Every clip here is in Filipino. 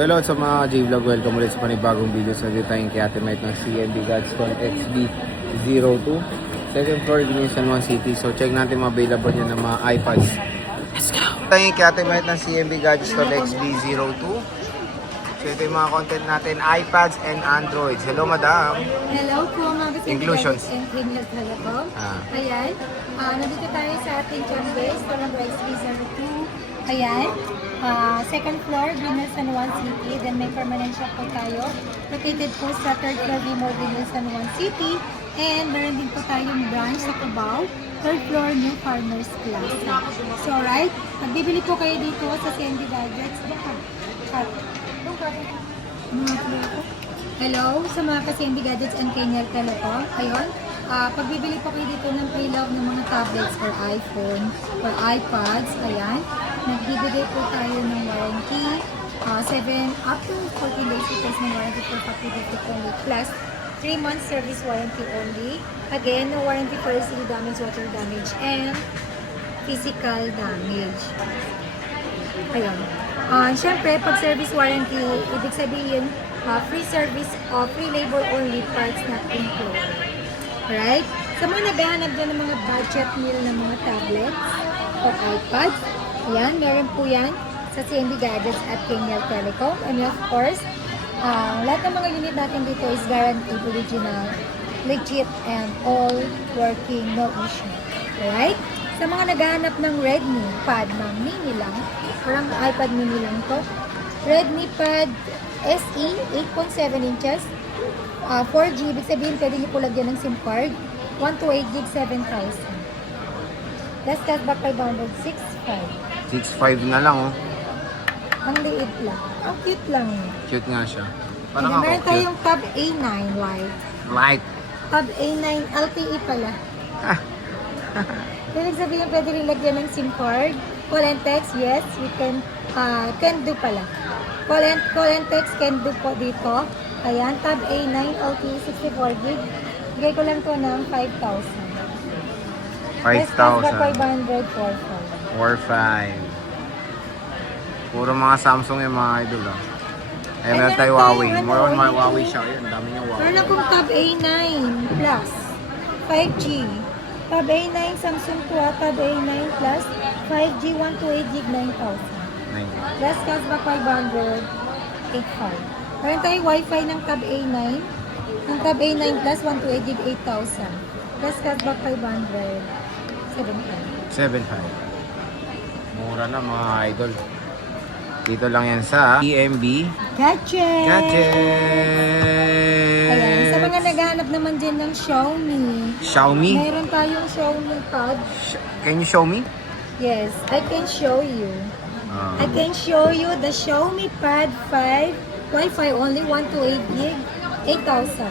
So hello sa mga J-Vlog, welcome ulit sa panibagong video. So dito tayong kay Ate Mike ng CMB Gadston XB02. Second floor, Guinea San Juan City. So check natin mga available niya ng mga iPads. Let's go! Tayong kay Ate Mike ng CMB Gadston XB02. So ito yung mga content natin, iPads and Androids. Hello madam! Hello po mga kasama. Inclusions. Telecom. Ayan. Nandito tayo sa ating Chambers, Colombo XB02. Ayan. Second floor, Guinea San Juan City. Then may permanent shop po tayo. Located po sa third floor, Vimor, Guinea San Juan City. And meron din po tayong branch sa Cubao. Third floor, New Farmers Plaza. So right, magbibili po kayo dito sa CMB Gadgets. Hello sa mga ka-CMB Gadgets and Kenyal Telecom. Ayun. Pagbibili po kayo dito ng pre-love ng mga tablets or iPhone or iPads. Ayan. Nagbibigay po tayo ng warranty. 7 up to 14 days replacement warranty for factory defect only. Plus 3 months service warranty only. Again, no warranty for LCD damage, water damage, and physical damage. Ayun. Siyempre, pag service warranty, ibig sabihin, free service o free labor only, parts not included. Right? Sa mga naghahanap doon ng mga budget meal ng mga tablets o iPads, yan, meron po yan sa CMB Gadgets at Kenyal Telecom. And of course, lahat ng mga unit natin dito is guaranteed original, legit, and all working, no issue. Alright? Sa mga naghahanap ng Redmi Pad na mini lang, parang iPad mini lang to. Redmi Pad SE, 8.7 inches, 4G, ibig sabihin pwede niyo po lagyan ng SIM card, 128 gig, 7,000. Last cashback 500, 6,500. 6.5 na lang oh. Ang liit lang. Ang cute lang. Cute nga siya. And Parang then, ako meron cute. tayong Tab A9 Lite. Light. Tab A9 LTE pala. Ibig sabihin pwede rin lagyan ng SIM card. Call and text, yes, we can do pala. Call and text can do po dito. Ayan, Tab A9 LTE 64 gig. Bigay ko lang to ng 5,000. 5,000. 500 for 4.5. Puro mga Samsung yung mga idol ah. Eh, meron meron tayo tayong Huawei. ano, More on my ano, Huawei siya. Ayun, dami niya Huawei. meron akong Tab A9 Plus 5G. Tab A9 Samsung to Tab A9 Plus 5G 128 gig 9,000. Last cashback 500 8,500. Meron tayong Wi-Fi ng Tab A9. Ng Tab A9 Plus 128 gig 8,000. Last cashback 500 7,500. 7.5. Mura na mga idol. Dito lang yan sa CMB Gadget! Gadget! Ayan, sa mga naghahanap naman din ng Xiaomi. Xiaomi? Meron tayong Xiaomi Pad. Can you show me? Yes, I can show you. Ah. I can show you the Xiaomi Pad 5 Wi-Fi only 128 gig 8,000.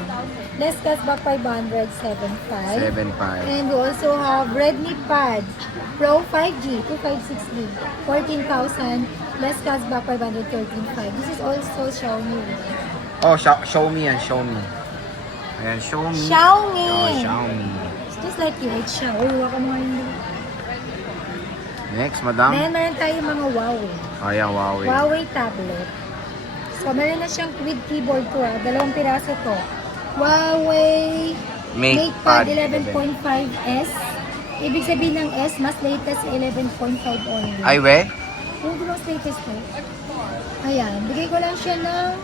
Less cashback 500 7,500. 7.5. And we also have Redmi Pad Pro 5G 256 gig 14,000. Less cashback 500 13,500. This is also Xiaomi. Oh, show me yan. Show me. Ayan, show me. Xiaomi! Oh, Xiaomi. It's just like you, it's Xiaomi. Waka mo hindi. Next, madam. Then meron tayong mga Huawei. Ayan, Huawei. Huawei tablet. So, meron na siyang with keyboard to dalawang piraso to. Huawei MatePad 11.5S. Ibig sabihin ng S, mas latest 11.5 only. Ay, we? Yung di mas latest to. Ayan, bigay ko lang siya ng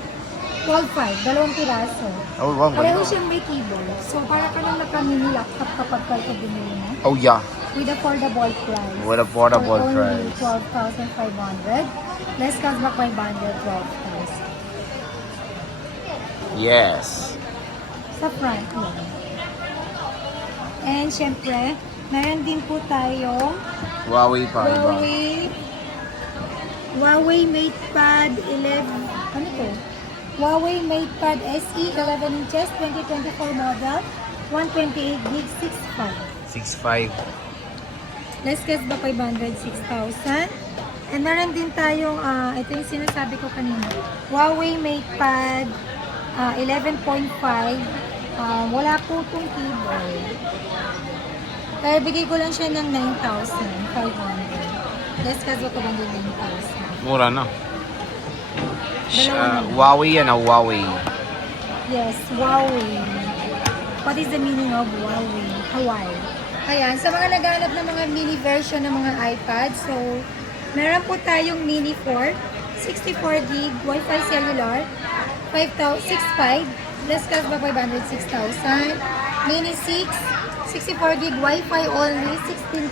12.5, dalawang piraso. Oh, wow. Pareho siyang may keyboard. So, para ka lang naka-mini laptop kapag ka binili mo. Oh, yeah. With affordable price. With affordable For only price. 12,500. Less cashback 500, 12,000. Yes. Sa front lang. And syempre, meron din po tayong Huawei pa, iba. Huawei MatePad 11. Ano to? Huawei MatePad SE 11 inches 2024 model 128 gig 6,500. 6.5. Less cashback 500 6,000. And meron din tayong ito yung sinasabi ko kanina. Huawei MatePad 11.5. Wala po itong keyboard. Kaya bigay ko lang siya ng 9,500. Less cashback 500 9,000. Mura na. Dalawa na. Huawei yan, Huawei. Yes, Huawei. What is the meaning of Huawei? Hawaii. Ayan, sa mga naghanap ng mga mini version ng mga iPad, so, meron po tayong Mini 4, 64GB, Wi-Fi cellular, 6.5, less cash ba 500, 6,000. Mini 6, 64GB, Wi-Fi only, 16,000,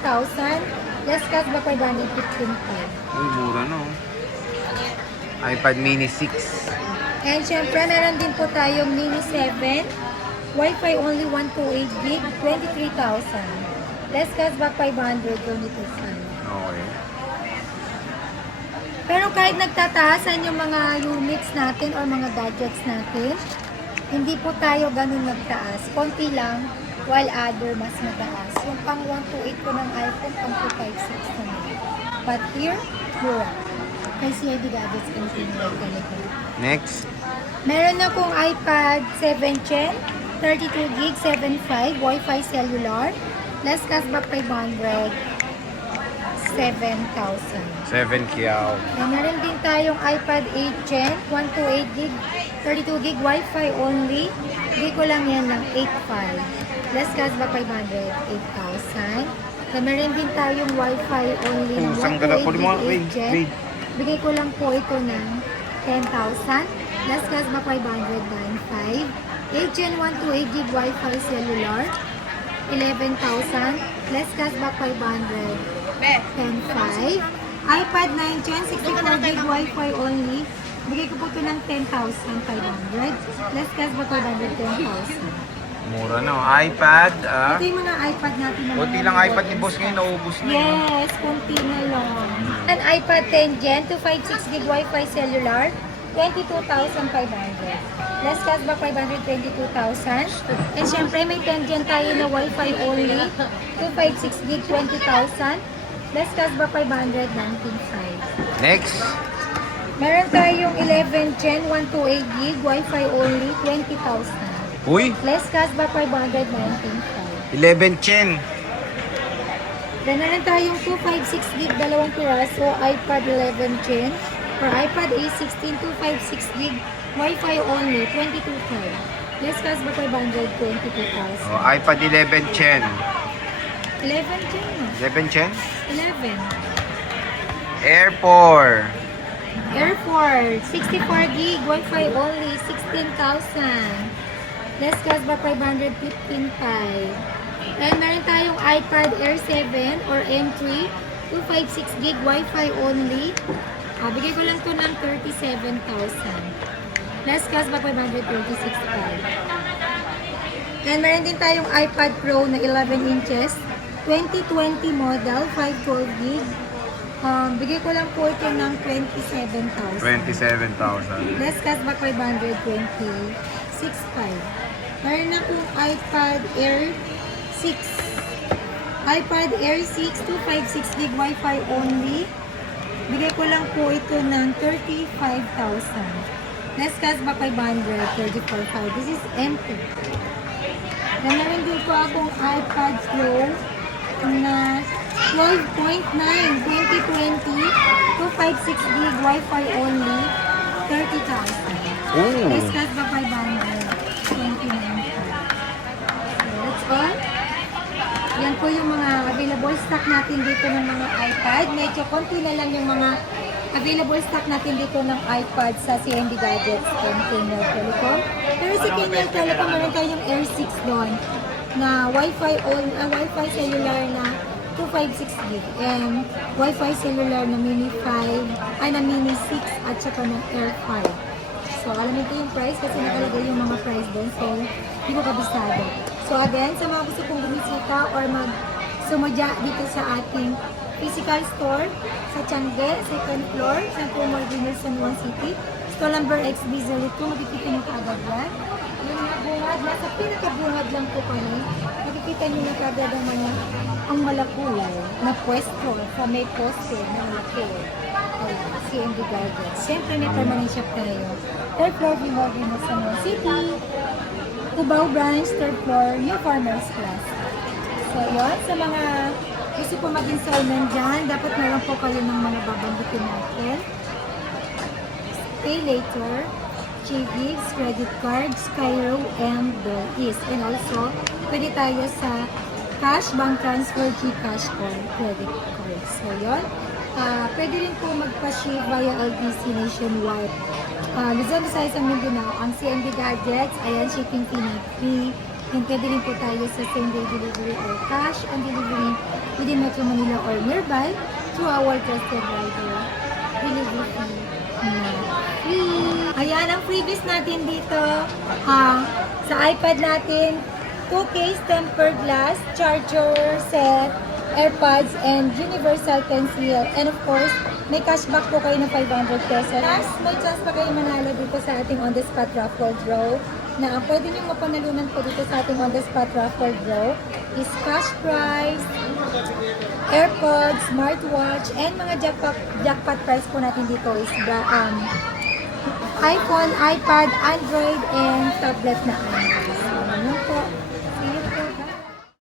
less cash ba 500, 15,500. Uy, mura no. iPad mini 6. And syempre, meron din po tayong Mini 7, Wi-Fi only 128GB, 23,000. Less cashback 500, 22,000. Okay. Pero kahit nagtataasan yung mga units natin or mga gadgets natin, hindi po tayo ganun nagtaas. Konti lang, while other mas mataas. Yung pang 128 ko ng iPhone, pang 256 naman. But here, mura. Kay CID Gadgets and Kindle talaga. Next. Meron akong iPad 7 Gen, 32GB, 7.5, Wi-Fi cellular, less cashback 500, 7,000. 7 Kiao. And meron din tayong iPad 8 Gen, 128GB, 32GB, Wi-Fi only. Hindi ko lang yan ng 8.5. Less cashback 500, 8,000. And meron din tayong Wi-Fi only ng Pusang gala po 128GB 8 Gen. wait. Bigay ko lang po ito ng 10,000. Less cashback 500, 9.5. 8 Gen 128GB Wi-Fi cellular, 11,000. Less cashback 500, 10.5. iPad 9 Gen 64GB Wi-Fi only. Bigay ko po ito ng 10,500. Less cashback 500, 10,000. Mura no. iPad. Ito yung mga iPad natin. na Kunti mga lang nabibili. iPad ni boss ngayon, naubos na. Yes, kunti na lang. An iPad 10 Gen 256GB Wi-Fi cellular, 22,500. Less cashback 500, 22,000. And syempre may 10 Gen tayo na Wi-Fi only, 256GB, 20,000. Less cashback 500, 19,500. Next. Meron tayong 11 Gen 128GB Wi-Fi only, 20,000. Uy, Less cashback 500, 19,500. 11 Chen. Then meron tayong 256GB, dalawang piraso, iPad 11 Gen, or iPad A16, 256GB, Wi-Fi only, 22,500. Less cashback 500, 22,000. Oh, iPad 11 Chen. 11 Gen na. 11 Chen? 11. Air 4. Air Force, 64GB, Wi-Fi only, 16,000. Less cashback 500, 15,500. And meron tayong iPad Air 7 or M3, 256GB, Wi-Fi only. Bigay ko lang to ng 37,000. Less cashback 500, 36,500. And meron din tayong iPad Pro na 11 inches, 2020 model, 512GB. Bigay ko lang po ito ng 27,000. 27,000. Less cashback 500, 26,500. Meron na akong iPad Air 6. iPad Air 6, 256GB Wi-Fi only. Bigay ko lang po ito ng 35,000. Less cashback 500, 34,500. This is empty. Then meron din po akong iPad Pro na 12.9, 2020, 256GB Wi-Fi only, 30,000. Oh. Less cashback 500, 29,500. So that's all. Yan po yung mga available stock natin dito ng mga iPad. Medyo konti na lang yung mga available stock natin dito ng iPad sa CND Gadgets and Kindle Telecom. Pero si Kindle Telecom, meron tayong Air 6 doon na Wi-Fi cellular na 256GB and Wi-Fi cellular na Mini 5, ay na Mini 6 at saka ng Air 5. So alamin ko yung price kasi nakalagay yung mga price doon. So hindi ko kabisado. So again, sa mga gusto kong bumisita or sumudya dito sa ating physical store sa Tiangge, second floor, sa Pumar Junior San Juan City. Store number XB02, makikita nyo kaagad yan. Yung mga bungad, nasa pinakabungad lang po kami. Makikita nyo na kaagad ang malakulay na pwesto sa may poster na malaki. CND Gadgets. Siyempre may permanent shop tayo. Third floor, Pumar Junior San Juan City. Cubao Branch, third floor, New Farmers Class. So yun, sa mga gusto po mag-install nandyan, dapat meron po kayo ng mga babanggitin natin. pay later, GGX, credit cards, Cairo, and East. And also, pwede tayo sa cash, bank transfer, GCash, or credit cards. So, yun. Pwede rin po magpa-ship via LTC nationwide. Luzon, Visayas, and Mindanao, ang CMB Gadgets, ayan, shipping fee na free. And pwede rin po tayo sa same-day delivery or cash on delivery within Metro Manila or nearby through our trusted rider. Delivery fee na free. Ayan, ang freebies natin dito. Sa iPad natin, 2 case tempered glass, charger set, AirPods, and universal pencil. And of course, may cashback po kayo ng 500 pesos. Plus, may chance pa kayo manalo dito sa ating on-the-spot raffle draw. Na ang pwede nyo mapanalunan po dito sa ating on-the-spot raffle draw is cash prize, AirPods, smartwatch, and mga jackpot prize po natin dito is iPhone, iPad, Android, and tablet na.